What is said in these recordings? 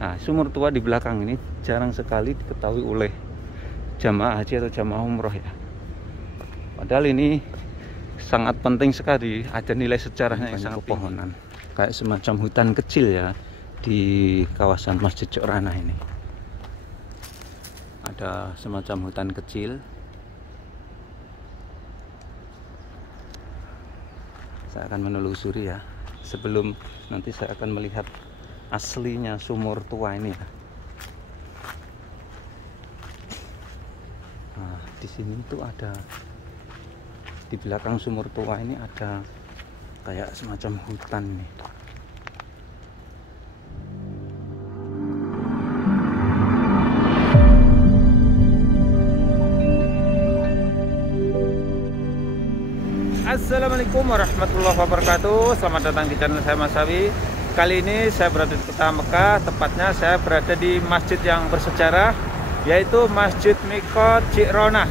Nah, sumur tua di belakang ini jarang sekali diketahui oleh jamaah haji atau jamaah umroh ya. Padahal ini sangat penting sekali, ada nilai sejarahnya yang sangat pepohonan. Kayak semacam hutan kecil ya di kawasan Masjid Syukrana ini. Ada semacam hutan kecil. Saya akan menelusuri ya, sebelum nanti saya akan melihat aslinya sumur tua ini ya. Nah, di sini tuh ada, di belakang sumur tua ini ada kayak semacam hutan nih. Assalamualaikum warahmatullahi wabarakatuh. Selamat datang di channel saya Mas Sawi. Kali ini saya berada di kota Mekah. Tepatnya saya berada di masjid yang bersejarah, yaitu Masjid Miqat Syukrana.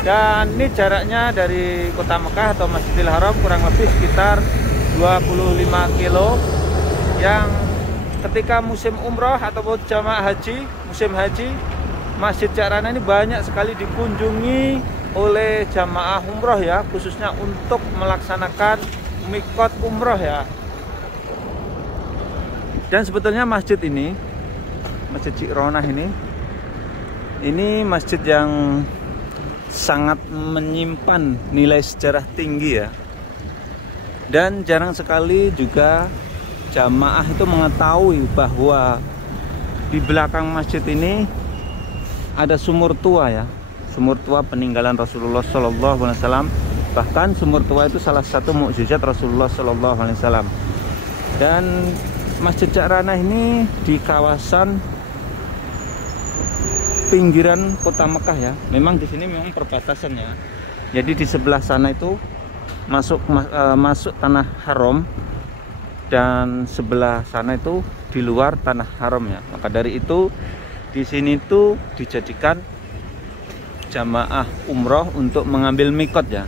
Dan ini jaraknya dari kota Mekah atau Masjidil Haram kurang lebih sekitar 25 kilo. Yang ketika musim umroh ataupun jamaah haji, musim haji, Masjid Syukrana ini banyak sekali dikunjungi oleh jamaah umroh ya, khususnya untuk melaksanakan mikot umroh ya. Dan sebetulnya masjid ini, Masjid Syukrana ini masjid yang sangat menyimpan nilai sejarah tinggi ya. Dan jarang sekali juga jamaah itu mengetahui bahwa di belakang masjid ini ada sumur tua ya. Sumur tua peninggalan Rasulullah SAW. Bahkan sumur tua itu salah satu mukjizat Rasulullah SAW. Dan Masjid Syukrana ini di kawasan pinggiran kota Mekah ya. Memang di sini memang perbatasan ya. Jadi di sebelah sana itu masuk tanah haram, dan sebelah sana itu di luar tanah haram ya. Maka dari itu di sini tuh dijadikan jamaah umroh untuk mengambil mikot ya.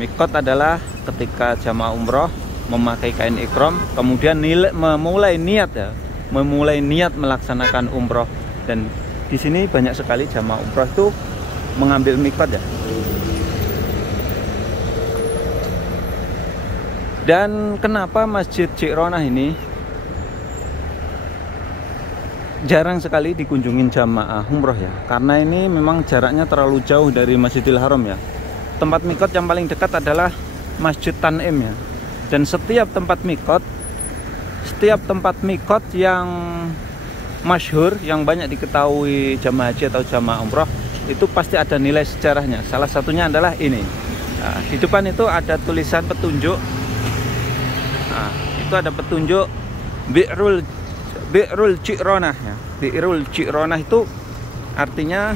Mikot adalah ketika jamaah umroh memakai kain ikram, kemudian memulai niat melaksanakan umroh. Dan di sini banyak sekali jamaah umroh itu mengambil mikot ya. Dan kenapa Masjid Syukrana ini jarang sekali dikunjungin jamaah umroh ya? Karena ini memang jaraknya terlalu jauh dari Masjidil Haram ya. Tempat mikot yang paling dekat adalah Masjid Tanim ya. Dan setiap tempat mikot yang masyhur, yang banyak diketahui jamaah haji atau jamaah umroh, itu pasti ada nilai sejarahnya. Salah satunya adalah ini. Nah, di depan itu ada tulisan petunjuk. Nah, itu ada petunjuk Bi'rul Syukrana ya. Bi'rul Syukrana itu artinya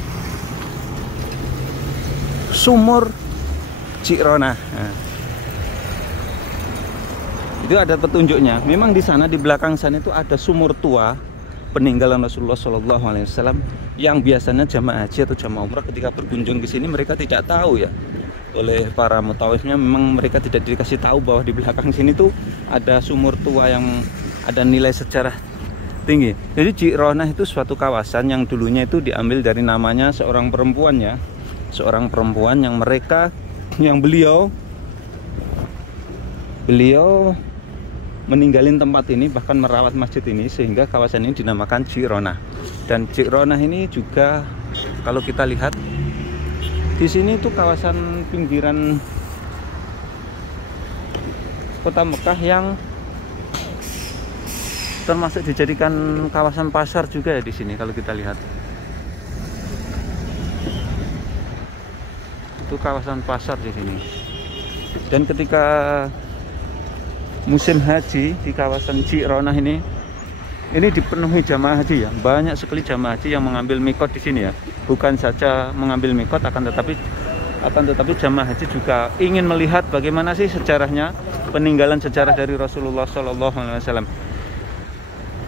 sumur Syukrana. Nah, itu ada petunjuknya. Memang di sana, di belakang sana itu ada sumur tua peninggalan Rasulullah SAW, yang biasanya jamaah haji atau jamaah umrah ketika berkunjung ke sini mereka tidak tahu ya. Oleh para mutawifnya memang mereka tidak dikasih tahu bahwa di belakang sini tuh ada sumur tua yang ada nilai sejarah tinggi. Jadi Syukrana itu suatu kawasan yang dulunya itu diambil dari namanya seorang perempuan ya. Seorang perempuan yang beliau meninggalin tempat ini, bahkan merawat masjid ini, sehingga kawasan ini dinamakan Syukrana. Dan Syukrana ini juga kalau kita lihat di sini itu kawasan pinggiran kota Mekah yang termasuk dijadikan kawasan pasar juga ya di sini kalau kita lihat. Itu kawasan pasar di sini. Dan ketika musim haji di kawasan Syukrana ini dipenuhi jamaah haji ya. Banyak sekali jamaah haji yang mengambil mikot di sini ya. Bukan saja mengambil mikot, akan tetapi jamaah haji juga ingin melihat bagaimana sih sejarahnya, peninggalan sejarah dari Rasulullah SAW.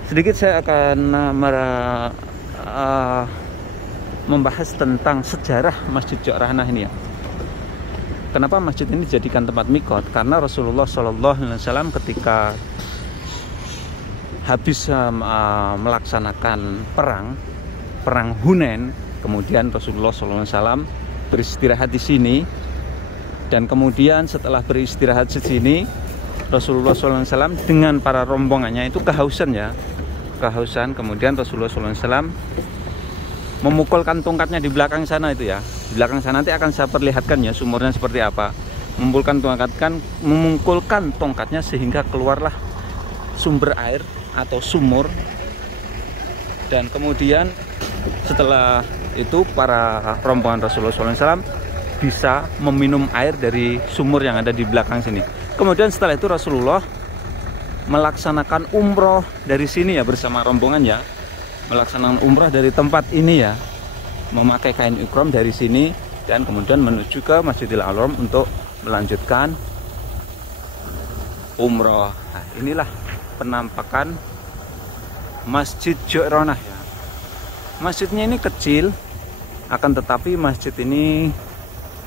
Sedikit saya akan membahas tentang sejarah Masjid Syukrana ini ya. Kenapa masjid ini dijadikan tempat mikot? Karena Rasulullah SAW ketika habis melaksanakan perang Hunain, kemudian Rasulullah SAW beristirahat di sini, dan kemudian setelah beristirahat di sini Rasulullah SAW dengan para rombongannya itu kehausan, kemudian Rasulullah SAW memukulkan tongkatnya di belakang sana itu ya. Di belakang sana nanti akan saya perlihatkan ya sumurnya seperti apa. Memukulkan tongkatnya sehingga keluarlah sumber air atau sumur. Dan kemudian setelah itu para rombongan Rasulullah SAW bisa meminum air dari sumur yang ada di belakang sini. Kemudian setelah itu Rasulullah melaksanakan umroh dari sini ya, bersama rombongan ya. Melaksanakan umroh dari tempat ini ya, memakai kain ikram dari sini, dan kemudian menuju ke Masjidil Haram untuk melanjutkan umroh. Nah, inilah penampakan Masjid Ji'ronah ya. Masjidnya ini kecil, akan tetapi masjid ini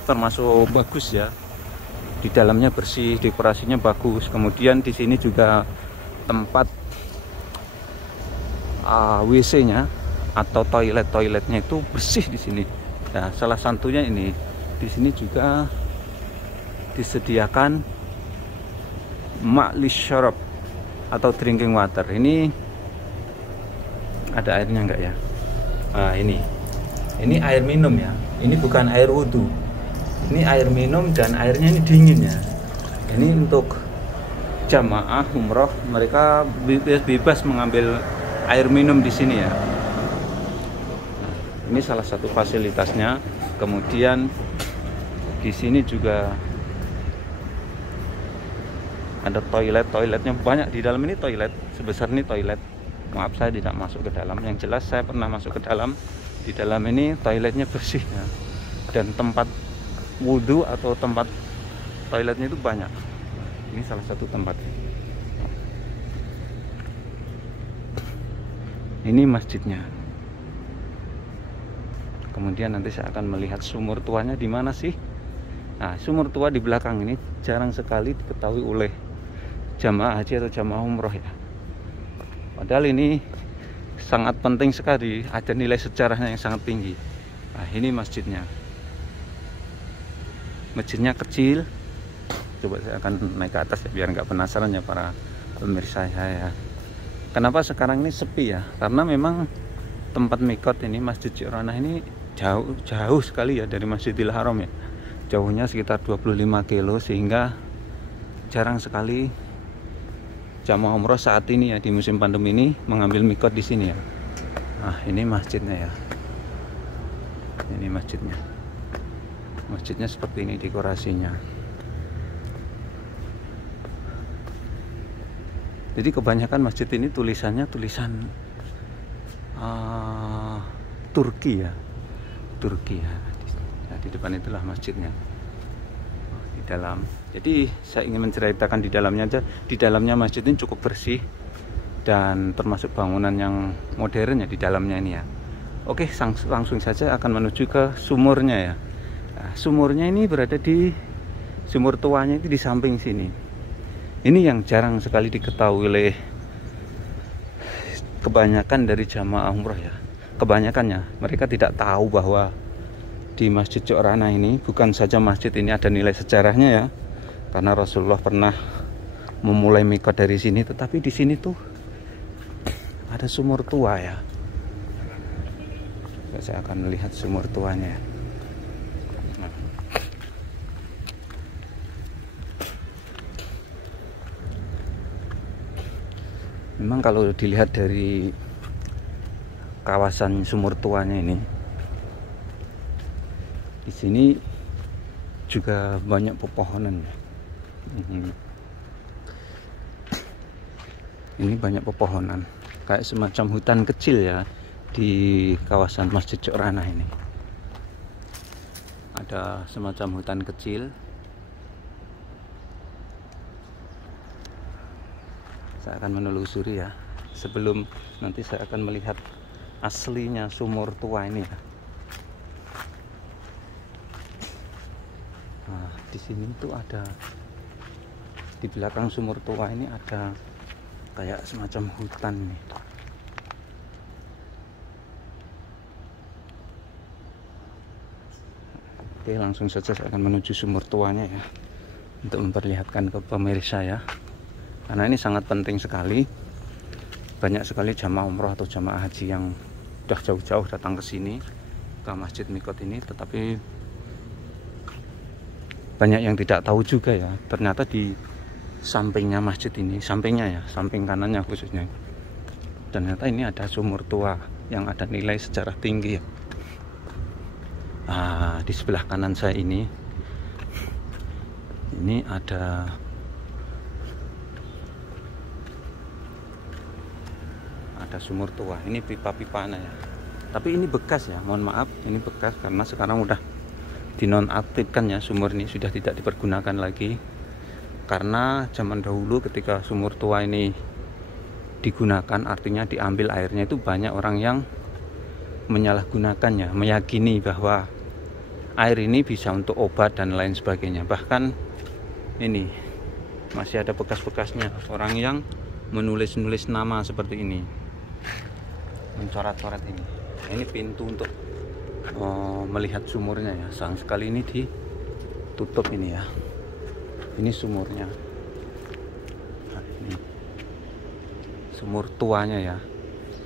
termasuk bagus ya. Di dalamnya bersih, dekorasinya bagus. Kemudian di sini juga tempat WC-nya atau toiletnya itu bersih di sini. Nah, salah satunya ini. Di sini juga disediakan ma'lis syarab atau drinking water. Ini ada airnya enggak ya? Nah, ini air minum ya. Ini bukan air wudhu. Ini air minum dan airnya ini dingin ya. Ini untuk jamaah umroh, mereka bebas mengambil air minum di sini ya. Nah, ini salah satu fasilitasnya. Kemudian di sini juga ada toiletnya banyak. Di dalam ini toilet sebesar ini toilet. Maaf saya tidak masuk ke dalam. Yang jelas saya pernah masuk ke dalam. Di dalam ini toiletnya bersih ya. Dan tempat wudhu atau tempat toiletnya itu banyak. Ini salah satu tempatnya. Ini masjidnya. Kemudian nanti saya akan melihat sumur tuanya di mana sih. Nah, sumur tua di belakang ini jarang sekali diketahui oleh jamaah haji atau jamaah umroh ya. Padahal ini sangat penting sekali, ada nilai sejarahnya yang sangat tinggi. Nah, ini masjidnya. Masjidnya kecil. Coba saya akan naik ke atas ya, biar nggak penasaran ya para pemirsa saya. Kenapa sekarang ini sepi ya? Karena memang tempat mikot ini Masjid Ji'ronah ini jauh sekali ya dari Masjidil Haram ya. Jauhnya sekitar 25 kilo, sehingga jarang sekali jamaah umroh saat ini ya, di musim pandemi ini mengambil mikot di sini ya. Nah, ini masjidnya ya. Ini masjidnya. Masjidnya seperti ini dekorasinya. Jadi kebanyakan masjid ini tulisannya tulisan Turki ya. Turki ya. Nah, di depan itulah masjidnya. Di dalam. Jadi saya ingin menceritakan di dalamnya aja. Di dalamnya masjid ini cukup bersih dan termasuk bangunan yang modern ya di dalamnya ini ya. Oke, langsung saja akan menuju ke sumurnya ya. Nah, sumurnya ini berada di sumur tuanya itu di samping sini. Ini yang jarang sekali diketahui oleh kebanyakan dari jamaah umroh ya. Kebanyakannya mereka tidak tahu bahwa di Masjid Ji'ronah ini bukan saja masjid ini ada nilai sejarahnya ya. Karena Rasulullah pernah memulai mikot dari sini, tetapi di sini tuh ada sumur tua ya. Saya akan melihat sumur tuanya ya. Memang kalau dilihat dari kawasan sumur tuanya ini, di sini juga banyak pepohonan. Ini banyak pepohonan, kayak semacam hutan kecil ya di kawasan Masjid Ji'ronah ini. Ada semacam hutan kecil. Saya akan menelusuri ya, sebelum nanti saya akan melihat aslinya sumur tua ini ya. Nah, di sini tuh ada, di belakang sumur tua ini ada kayak semacam hutan nih. Oke, langsung saja saya akan menuju sumur tuanya ya, untuk memperlihatkan ke pemirsa ya, karena ini sangat penting sekali. Banyak sekali jamaah umroh atau jamaah haji yang udah jauh-jauh datang ke sini, ke Masjid Mikot ini, tetapi banyak yang tidak tahu juga ya, ternyata di sampingnya masjid ini, sampingnya ya, samping kanannya khususnya, ternyata ini ada sumur tua yang ada nilai sejarah tinggi ya. Di sebelah kanan saya ini ada sumur tua. Ini pipa-pipanya ya, tapi ini bekas ya, mohon maaf, ini bekas karena sekarang udah dinonaktifkan ya, sumur ini sudah tidak dipergunakan lagi. Karena zaman dahulu ketika sumur tua ini digunakan, artinya diambil airnya, itu banyak orang yang menyalahgunakannya, meyakini bahwa air ini bisa untuk obat dan lain sebagainya. Bahkan ini masih ada bekas-bekasnya, orang yang menulis-nulis nama seperti ini, mencoret-coret ini. Ini pintu untuk melihat sumurnya ya, sayang sekali ini ditutup ini ya. Ini sumurnya, nah, ini sumur tuanya ya.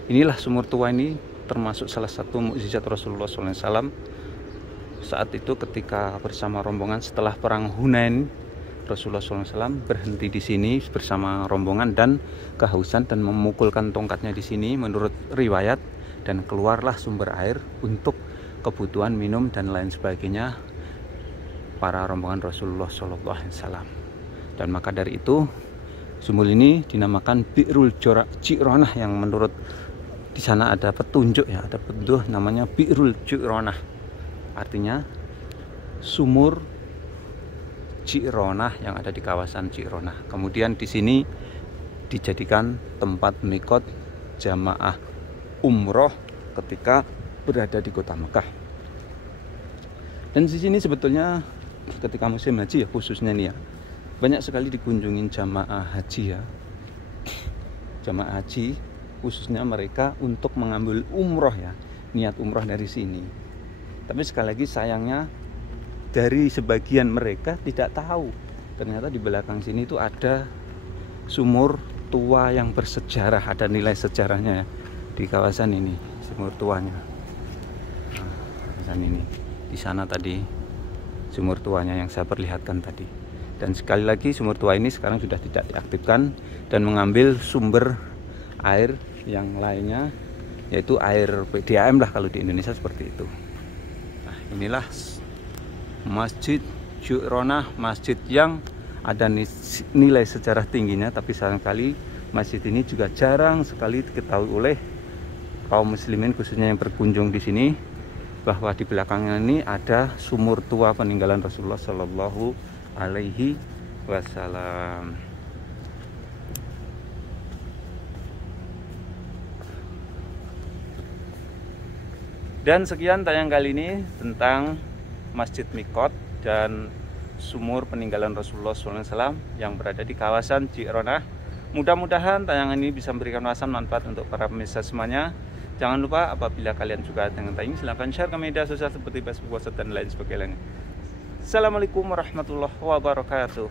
Inilah sumur tua, ini termasuk salah satu mukjizat Rasulullah SAW. Saat itu ketika bersama rombongan setelah perang Hunain, Rasulullah SAW berhenti di sini bersama rombongan dan kehausan dan memukulkan tongkatnya di sini menurut riwayat, dan keluarlah sumber air untuk kebutuhan minum dan lain sebagainya para rombongan Rasulullah SAW. Dan maka dari itu sumur ini dinamakan Bi'rul Ji'ronah, yang menurut di sana ada petunjuk ya, ada petunjuk namanya Bi'rul Ji'ronah, artinya sumur Ji'ronah yang ada di kawasan Ji'ronah. Kemudian di sini dijadikan tempat mikot jamaah umroh ketika berada di kota Mekah. Dan di sini sebetulnya ketika musim haji ya, khususnya nih ya, banyak sekali dikunjungin jamaah haji ya. Jamaah haji khususnya mereka untuk mengambil umroh ya, niat umroh dari sini. Tapi sekali lagi sayangnya dari sebagian mereka tidak tahu, ternyata di belakang sini itu ada sumur tua yang bersejarah, ada nilai sejarahnya ya, di kawasan ini, sumur tuanya. Nah, kawasan ini, di sana tadi sumur tuanya yang saya perlihatkan tadi. Dan sekali lagi sumur tua ini sekarang sudah tidak diaktifkan dan mengambil sumber air yang lainnya, yaitu air PDAM lah kalau di Indonesia seperti itu. Nah, inilah Masjid Ji'ronah, masjid yang ada nilai sejarah tingginya, tapi sayang sekali masjid ini juga jarang sekali diketahui oleh kaum muslimin, khususnya yang berkunjung di sini, bahwa di belakangnya ini ada sumur tua peninggalan Rasulullah Shallallahu Alaihi Wasallam. Dan sekian tayang kali ini tentang Masjid Mikot dan sumur peninggalan Rasulullah SAW yang berada di kawasan Ji'ronah. Mudah-mudahan tayangan ini bisa memberikan wawasan manfaat untuk para pemirsa semuanya. Jangan lupa apabila kalian suka dengan tayang ini, silahkan share ke media sosial seperti Facebook, WhatsApp, dan lain sebagainya. Assalamualaikum warahmatullahi wabarakatuh.